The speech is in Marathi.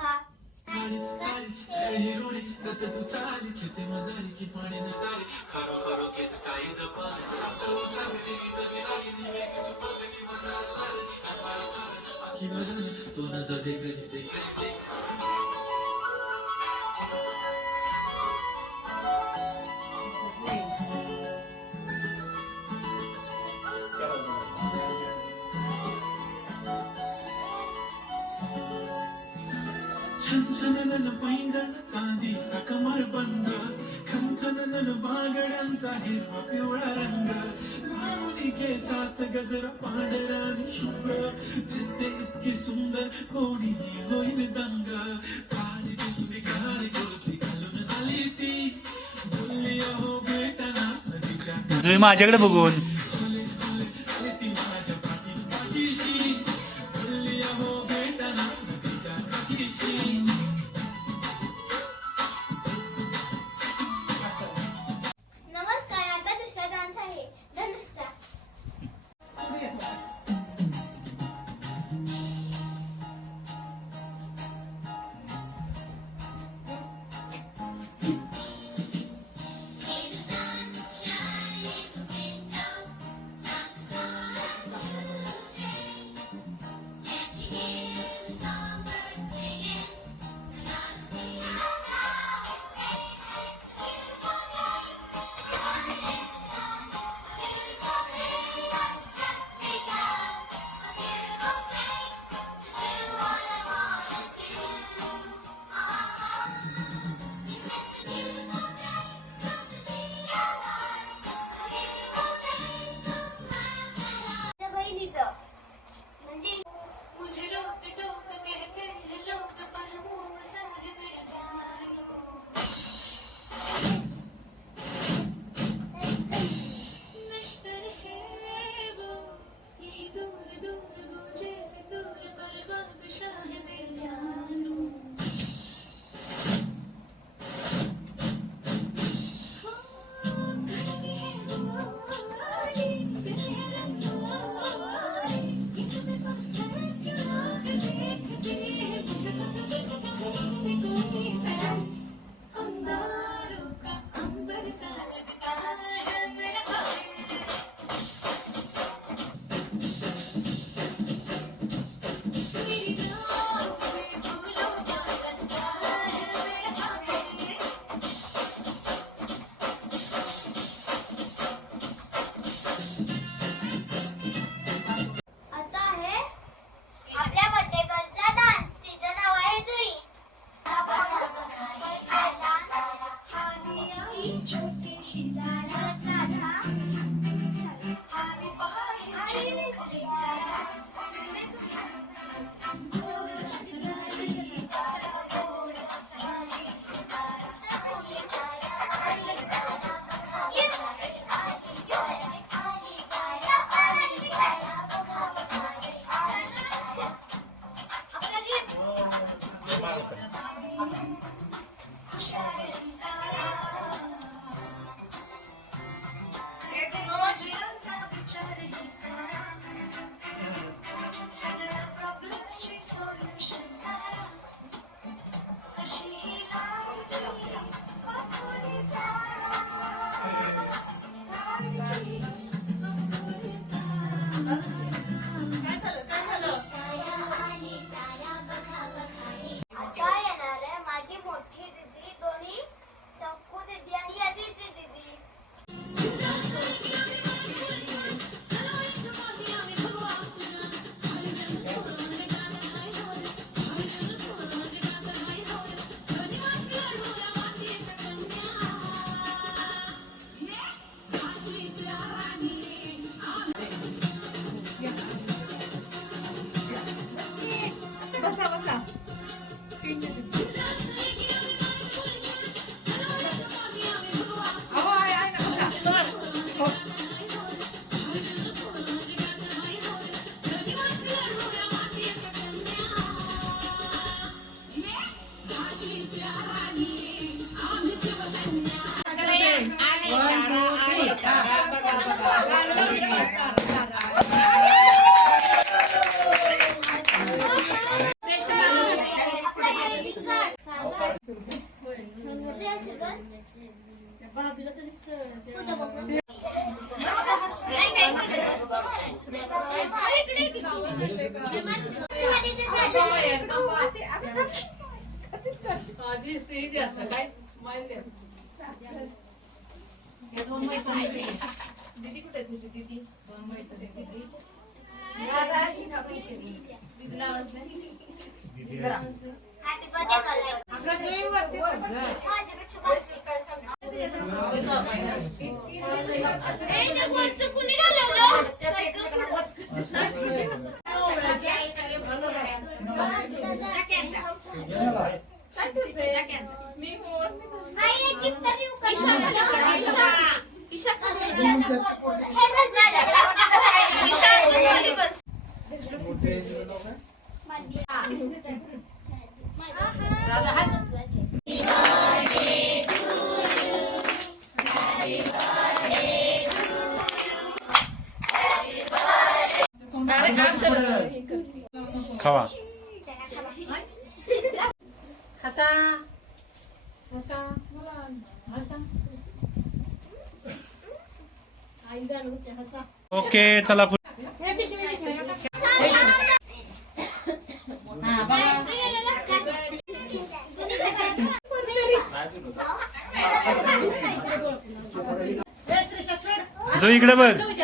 बघा. छनछनन पैंजण चांदीचा कमरबंद, खनखनन बागड्यांचा हिरवा पिवळा रंग, लावणी केसात गजरा पांढरा आणि शुभ्र, दिसते इतकी सुंदर कोणीही होईल दंग. काळी डुंगरी काळी कुर्ती घालून आली ती, बोलली अहो भेटना नदीच्या जुई माझ्याकडे बघून आली ती माझ्या पाठीशी, बोलली अहो भेटना नदीच्या काठीशी. नमस्कार. आता दुसरा डान्स आहे धनुषचा. बहिणीचं म्हणजे मुझे रोक टोक कहते हैं लोग पर मुंह सारे मेरा जानो नश्तर है वो यही दूर दूर गूंजे फितूर पर बादशाह है मेरा जानो आता आहे आपल्या बर्थडे गर्लचा डान्स. तिचं नाव आहे जुई. छोटीशी आता येणार आहे माझी मोठी दीदी, दोन्ही संकू दीदी आणि अदिती दीदी. बसा बसा. अहो आहे ना बसा. आपल्या दीदी कुठे तुझी दीदी दोन मैत्रिणी हॅपी बर्थडे कुणी खावा हसा ओके चला जो इकडे बघ